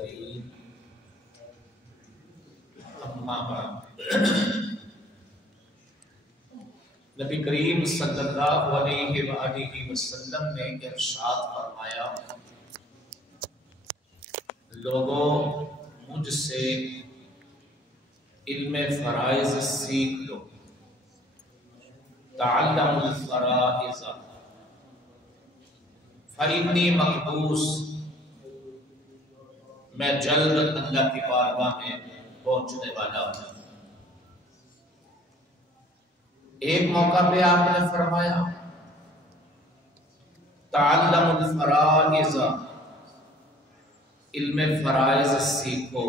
الكريم اما بعد نبی کریم صلی اللہ علیہ وآلہ وسلم نے ارشاد فرمایا لوگوں مجھ سے علم فرائض سیکھ لو تعلم الفرائض فإنی مقبوس میں جلد اللہ کی بارگاہ میں پہنچنے والا ہوں۔ ایک موقع پہ آپ نے فرمایا تعلم الفرائض علم فرائض سیکھو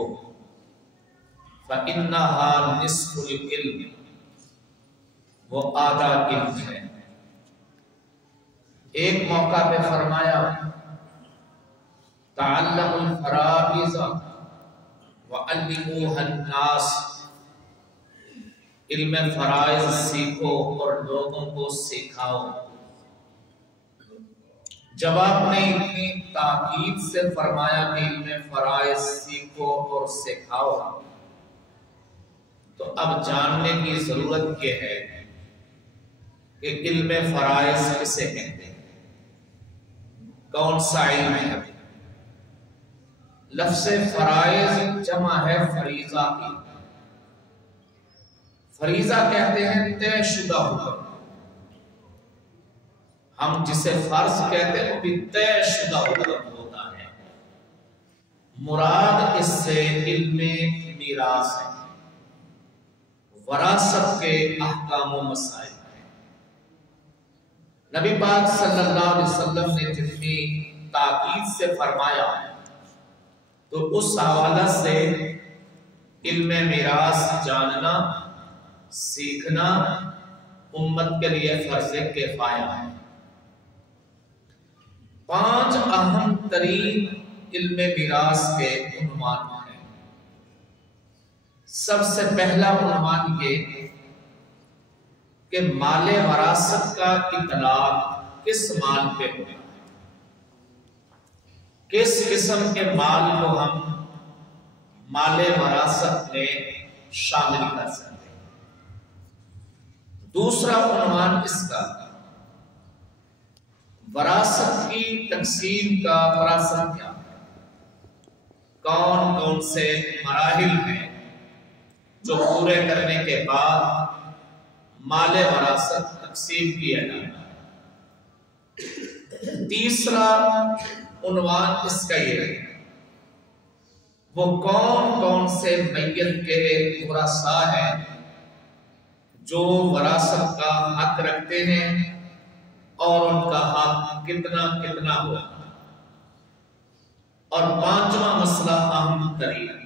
فإنہا نصف العلم وہ آدھا علم ہے۔ ایک موقع پہ فرمایا تعلم الفرائض وعلموها الناس علم فرائض سیکھو اور لوگوں کو سکھاؤ۔ جب آپ نے اتنی تاکید سے فرمایا کہ علم فرائض سیکھو اور سکھاؤ تو اب جاننے کی ضرورت یہ ہے کہ علم فرائض کسے کہتے ہیں، کون سا علم ہے؟ لفظ فرائض جمع ہے فریضہ کی۔ فریضہ کہتے ہیں طے شدہ حکم، ہم جسے فرض کہتے ہیں وہ بھی طے شدہ حکم ہوتا ہے۔ مراد اس سے علم میراث ہے، وراثت کے احکام و مسائل ہیں۔ نبی پاک صلی اللہ علیہ وسلم نے جتنی تاکید سے فرمایا تو اس حوالہ سے علم میراث جاننا سیکھنا امت کے لیے فرض کفایہ ہے۔ 5 اہم ترین علم میراث کے عنوان ہیں۔ سب سے پہلا عنوان یہ کہ مال وراثت کا اطلاق کس مال پہ ہوگا، کس قسم کے مال کو ہم مال وراثت میں شامل کر سکتے ہیں۔ دوسرا عنوان اس کا وراثت کی تقسیم کا وراثت کیا ہے، کون کون سے مراحل ہیں جو پورے کرنے کے بعد مال وراثت تقسیم کیا جاتا ہے۔ تیسرا عنوان اس کا یہ ہے وہ کون کون سے میت کے ورثاء ہیں جو وراثت کا حق رکھتے ہیں اور ان کا حق کتنا کتنا ہوا۔ اور 5واں مسئلہ اہم ترین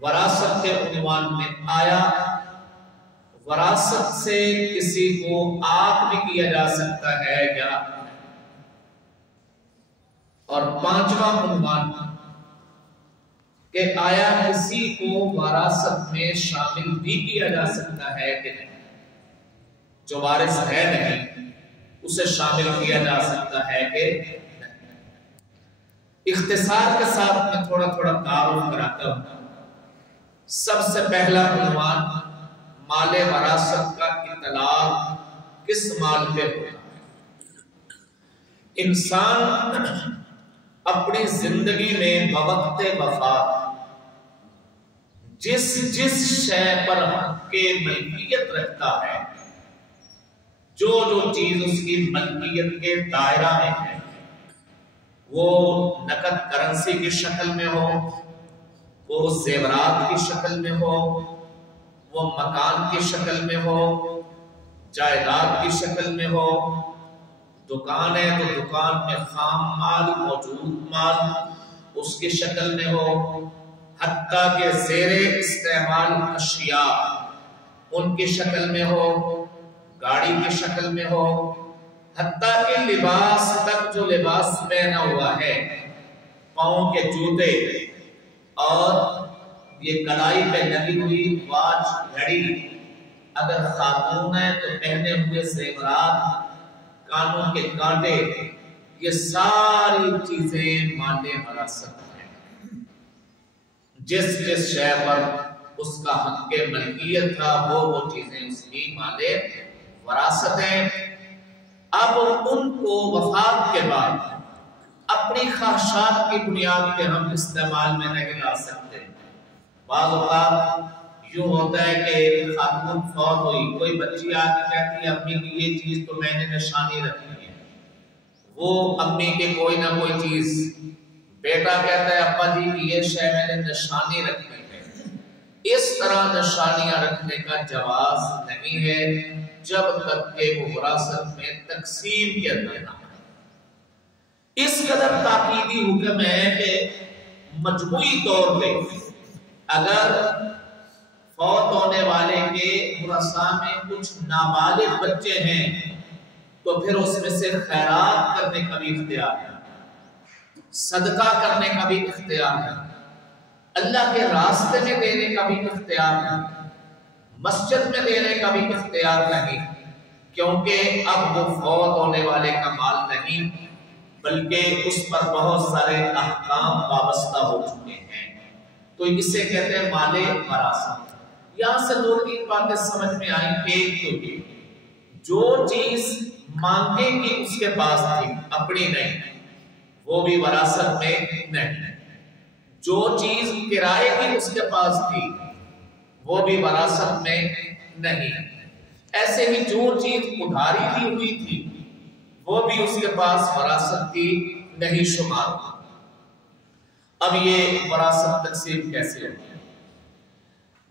وراثت کے عنوان میں آیا وراثت سے کسی کو عاق بھی کیا جا سکتا ہے یا، اور 5واں عنوان کہ آیا کسی کو وراثت میں شامل بھی کیا جا سکتا ہے کہ نہیں، جو وارث ہے نہیں اسے شامل کیا جا سکتا ہے کہ نہیں۔ اختصار کے ساتھ میں تھوڑا تھوڑا تعارف کراتا ہوں۔ سب سے پہلا عنوان مال وراثت کا اطلاق کس مال پہ ہوتا ہے۔ انسان اپنی زندگی میں بوقت وفات جس شے پر حق کے ملکیت رکھتا ہے، جو چیز اس کی ملکیت کے دائرہ میں ہے، وہ نقد کرنسی کی شکل میں ہو، وہ زیورات کی شکل میں ہو، وہ مکان کی شکل میں ہو، جائیداد کی شکل میں ہو، دکان ہے تو دکان میں خام مال موجود مال اس کی شکل میں ہو، حتیٰ کہ زیر استعمال اشیاء ان کی شکل میں ہو، گاڑی کی شکل میں ہو، حتیٰ کہ لباس تک جو لباس پہنا ہوا ہے، پاؤں کے جوتے اور یہ کلائی پہ لگی ہوئی واچ گھڑی، اگر خاتون ہے تو پہنے ہوئے زیورات، کانوں کے کانٹے، یہ ساری چیزیں مال وراثت ہیں۔ جس جس شے پر اس کا حق ملکیت تھا وہ چیزیں اس کی مال وراثت ہیں۔ اب ان کو وفات کے بعد اپنی خواہشات کی بنیاد پہ ہم استعمال میں نہیں لا سکتے۔ بعض اوقات یوں ہوتا ہے کہ خاتون فوت ہوئی، کوئی بچی آ کے کہتی ہے امی کی یہ چیز تو میں نے نشانی رکھی ہے، وہ امی کے کوئی نہ کوئی چیز، بیٹا کہتا ہے ابا جی کی یہ شے میں نے نشانی رکھی ہے۔ اس طرح نشانیاں رکھنے کا جواز نہیں ہے جب تک کہ وہ وراثت میں تقسیم کے اندر نہ آئے۔ اس قدر تاکیدی حکم ہے کہ مجموعی طور پہ اگر فوت ہونے والے کے ورثاء میں کچھ نابالغ بچے ہیں تو پھر اس میں سے خیرات کرنے کا بھی اختیار ہے، صدقہ کرنے کا بھی اختیار ہے، اللہ کے راستے میں دینے کا بھی اختیار ہے، مسجد میں دینے کا بھی اختیار نہیں، کیونکہ اب وہ فوت ہونے والے کا مال نہیں بلکہ اس پر بہت سارے احکام وابستہ ہو چکے ہیں، تو اسے کہتے ہیں مال وراثت۔ یہاں سے دو تین باتیں سمجھ میں آئیں۔ ایک تو یہ جو چیز مانگے کی اس کے پاس تھی اپنی نہیں، وہ بھی وراثت میں نہیں، جو چیز کرائے کی اس کے پاس تھی وہ بھی وراثت میں نہیں، ایسے ہی جو چیز ادھاری دی ہوئی تھی وہ بھی اس کے پاس وراثت کی نہیں شمار ہوگا۔ اب یہ وراثت تقسیم کیسے ہوگی؟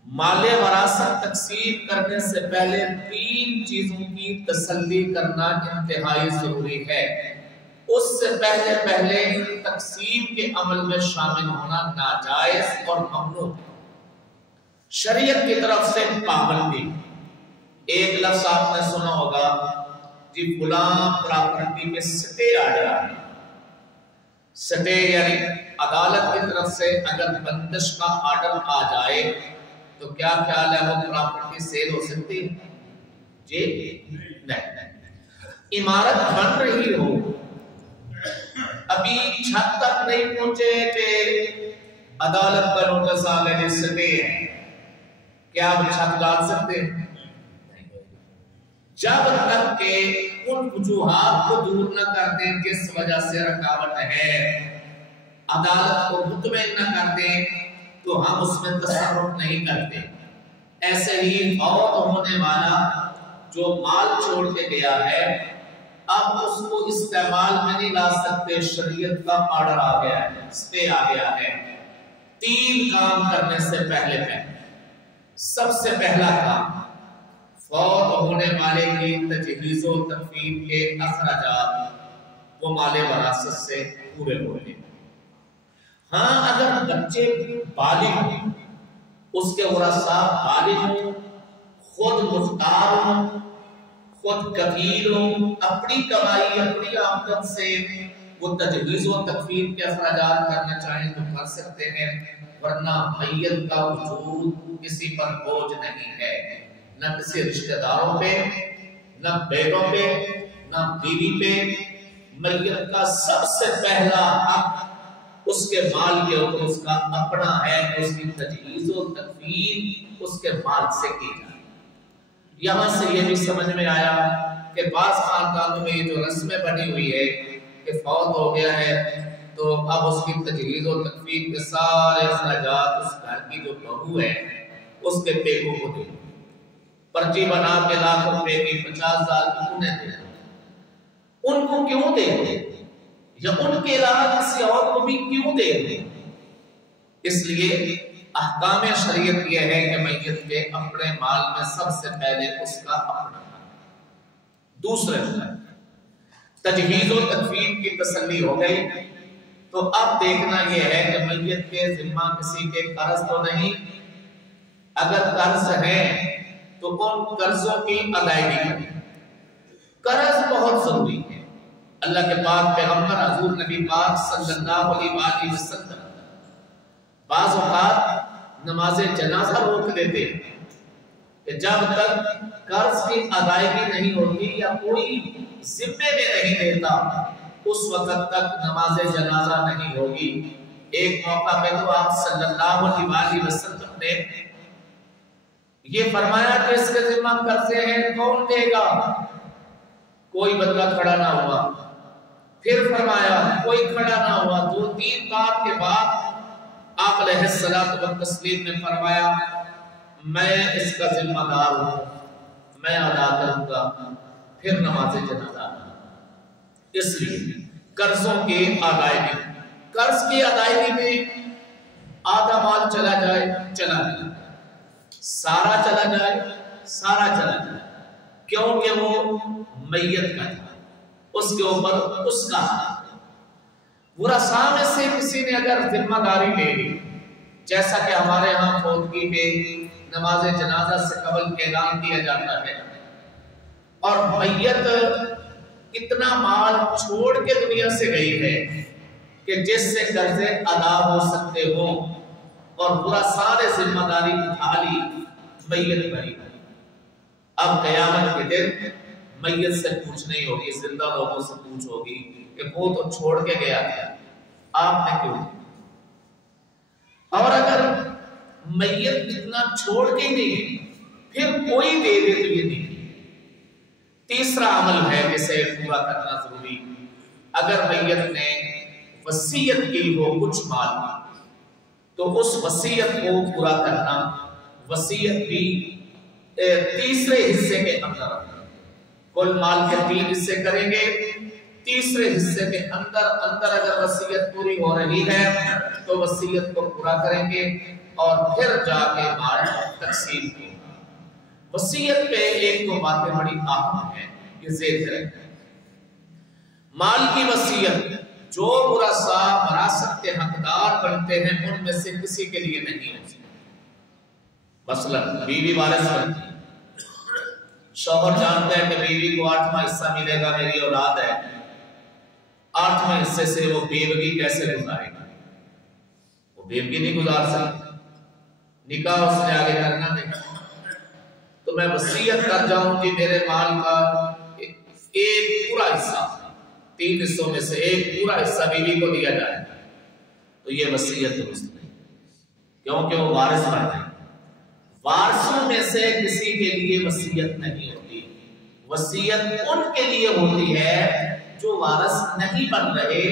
مال وراثت تقسیم کرنے سے پہلے تین چیزوں کی تسلی کرنا انتہائی ضروری ہے۔ اس سے پہلے تقسیم کے عمل میں شامل ہونا ناجائز اور ممنوع، شریعت کی طرف سے پابندی۔ ایک لفظ آپ نے سنا ہوگا جی فلاں پراپرٹی میں سٹے آ جائے، سٹے یعنی عدالت کی طرف سے اگر بندش کا آرڈر آ جائے تو کیا خیال ہے وہ پراپرٹی سیل ہو سکتی ہے؟ جی نہیں۔ عمارت بن رہی ہو، ابھی چھت تک نہیں پہنچے کہ عدالت کا نوٹس آ گیا جس سٹے ہے، کیا آپ چھت ڈال سکتے ہیں؟ جب تک کہ ان وجوہات کو دور نہ کر دیں جس وجہ سے رکاوٹ ہے، عدالت کو مطمئن نہ کر دیں تو ہم اس میں تصرف نہیں کرتے۔ ایسے ہی فوت ہونے والا جو مال چھوڑ کے گیا ہے اب اس کو استعمال میں نہیں لا سکتے، شریعت کا آرڈر آ گیا ہے، سٹے آ گیا ہے۔ تین کام کرنے سے پہلے سب سے پہلا کام فوت ہونے والے کی تجہیز و تکفین کے اخراجات وہ مال وراثت سے پورے ہو گئے۔ ہاں اگر بچے بالغ ہوں، اس کے ورثاء بالغ ہوں، خود مختار ہوں، خود کفیل ہوں، اپنی کمائی اپنی آمدن سے وہ تجہیز و تکفین کے اخراجات کرنا چاہیں تو کر سکتے ہیں، ورنہ میت کا وجود کسی پر بوجھ نہیں ہے، نہ کسی رشتہ داروں پہ، نہ بیٹوں پہ، نہ بیوی پہ۔ میت کا سب سے پہلا حق اس کے مال کے اوپر اس کا اپنا ہے، اس کی تجہیز و تکفین اس کے مال سے کی جائے۔ یہاں سے یہ بھی سمجھ میں آیا کہ بعض خاندانوں میں یہ جو رسمیں بنی ہوئی ہے کہ فوت ہو گیا ہے تو اب اس کی تجہیز و تکفین کے سارے اخراجات اس گھر کی جو بہو ہے اس کے بیٹوں کو دے، پرچی بنا کے لاکھ روپے کی 50,000 کی انہیں دے۔ ان کو کیوں دے دیں یا ان کے علاوہ کسی اور کو بھی کیوں دے دیں؟ اس لیے احکام شریعت یہ ہے کہ میت کے اپنے مال میں سب سے پہلے اس کا اپنا مال۔ دوسرے تجہیز و تکفین کی تسلی ہو گئی تو اب دیکھنا یہ ہے کہ میت کے ذمہ کسی کے قرض تو نہیں، اگر قرض ہے تو ان قرضوں کی ادائیگی کریں۔ قرض بہت ضروری ہے۔ اللہ کے پاک پیغمبر حضور نبی پاک صلی اللہ علیہ وآلہ وسلم بعض اوقات نماز جنازہ روک دیتے کہ جب تک قرض کی ادائیگی نہیں ہوتی یا کوئی ذمے میں نہیں دیتا اس وقت تک نماز جنازہ نہیں ہوگی۔ ایک موقع پہ تو آپ صلی اللہ علیہ وسلم نے یہ فرمایا کہ اس کے ذمہ قرضے ہیں کون دے گا؟ کوئی بندہ کھڑا نہ ہوا. پھر فرمایا کوئی کھڑا نہ ہوا. 2-3 بار کے بعد آپ علیہ الصلوۃ والتسلیم نے فرمایا میں اس کا ذمہ دار ہوں, میں ادا کروں گا. پھر نماز جنازہ. اس لیے قرضوں کے ادائیگی, قرض کی ادائیگی میں آدھا مال چلا جائے چلا جائے, سارا چلا جائے سارا چلا جائے, کیونکہ وہ میت کا تھا, اس کے اوپر اس کا ورثاء میں سے کسی نے اگر ذمہ داری لے لی, جیسا کہ ہمارے ہاں فوتگی پہ نماز جنازہ سے قبل اعلان کیا جاتا ہے, اور میت اتنا مال چھوڑ کے دنیا سے گئی ہے کہ جس سے قرضے ادا ہو سکتے ہوں, اور ورثاء نے ذمہ داری اٹھا لی, میت بری. اب قیامت کے دن میت سے پوچھ نہیں ہوگی, زندہ لوگوں سے پوچھ ہوگی کہ وہ تو چھوڑ کے گیا تھا, آپ نے کیوں؟ اور اگر میت اتنا چھوڑ کے نہیں گئی پھر کوئی دے دے تو یہ نہیں. تیسرا عمل ہے جسے پورا کرنا ضروری. اگر میت نے وصیت کی ہو کچھ مال کی تو اس وصیت کو پورا کرنا. وصیت بھی تیسرے حصے کے اندر, کل مال کے 3 حصے کریں گے, تیسرے حصے کے اندر اگر وصیت پوری ہو رہی ہے تو وصیت کو پورا کریں گے اور پھر جا کے مال تقسیم ہوگا. وصیت پہ ایک دو باتیں بڑی اہم ہیں, یہ ذہن رکھیں. مال کی وصیت جو ورثاء وراثت کے حقدار بنتے ہیں ان میں سے کسی کے لیے نہیں ہو سکتی. مثلا بیوی وارث بنتی ہے, شوہر جانتا ہے کہ بیوی کو 8واں حصہ ملے گا, میری اولاد ہے, 8واں حصے سے وہ بیوگی کیسے گزارے گا؟ وہ بیوگی نہیں گزار سکتی, نکاح اس نے آگے کرنا نہیں. تو میں وصیت کر جاؤں کہ میرے مال کا ایک پورا حصہ, 3 حصوں میں سے ایک پورا حصہ بیوی کو دیا جائے, تو یہ وصیت درست نہیں, کیونکہ وہ وارث بنتے ہیں. وارثوں میں سے کسی کے لیے وصیت نہیں ہوتی. وصیت ان کے لیے ہوتی ہے جو وارث نہیں بن رہے,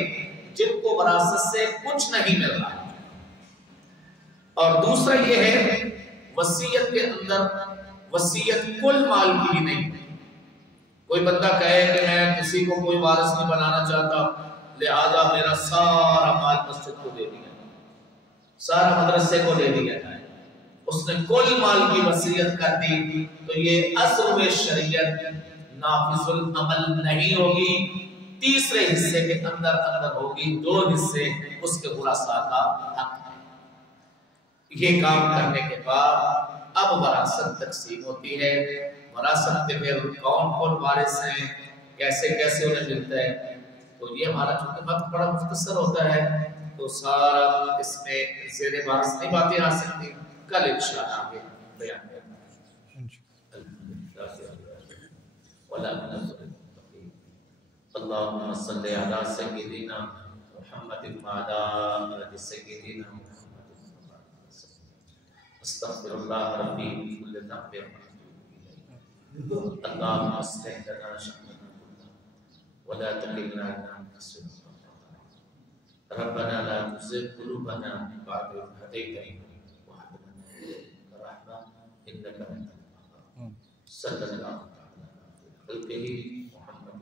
جن کو وراثت سے کچھ نہیں مل رہا. اور دوسرا یہ ہے وصیت کے اندر وصیت کل مال کی ہی نہیں. کوئی بندہ کہے کہ میں کسی کو کوئی وارث نہیں بنانا چاہتا, لہذا میرا سارا مال مسجد کو دے دیا, سارا مدرسے کو دے دیا جائے, اس نے کل مال کی وصیت کر دی, تو یہ اصل شریعت نافذ العمل نہیں ہوگی. تیسرے حصے کے اندر ہوگی, 2 حصے اس کے ورثاء کا حق ہے. یہ کام کرنے کے بعد اب وراثت تقسیم ہوتی ہے. وراثت کے پھر کون کون وارث ہیں, کیسے کیسے انہیں ملتا ہے. تو یہ ہمارا چونکہ وقت بڑا مختصر ہوتا ہے تو سارا اس میں زیر بحث نہیں باتیں آ سکتی, کل انشاءاللہ آگے بیان کریں. اللهم صل على سيدنا محمد وعلى آل سيدنا محمد. استغفر الله ربي من كل ذنب اللهم اصلح لنا شأننا كله ولا تكلنا إلى أنفسنا. ربنا لا تزغ قلوبنا بعد إذ هديتنا وهب لنا من لدنك رحمة إنك أنت الوهاب. صلى الله على خلقه محمد.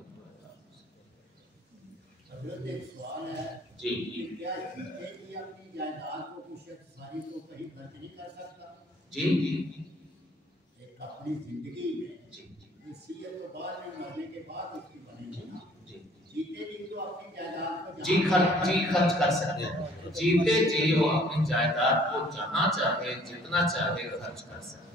حضرت ایک سوال ہے جی کیا یہ اپنی جائیداد کو کوئی شخص ساری کو کہیں خرچ نہیں کر سکتا؟ جی ایک اپنی زندگی میں جی وصیت تو بعد میں مرنے کے بعد اس کی بنے گی نا, جی جیتے جی تو اپنی جائیداد کو جی خرچ کر سکتے ہیں. جیتے جی وہ اپنی جائیداد کو جہاں چاہے جتنا چاہے خرچ کر سکتے ہیں.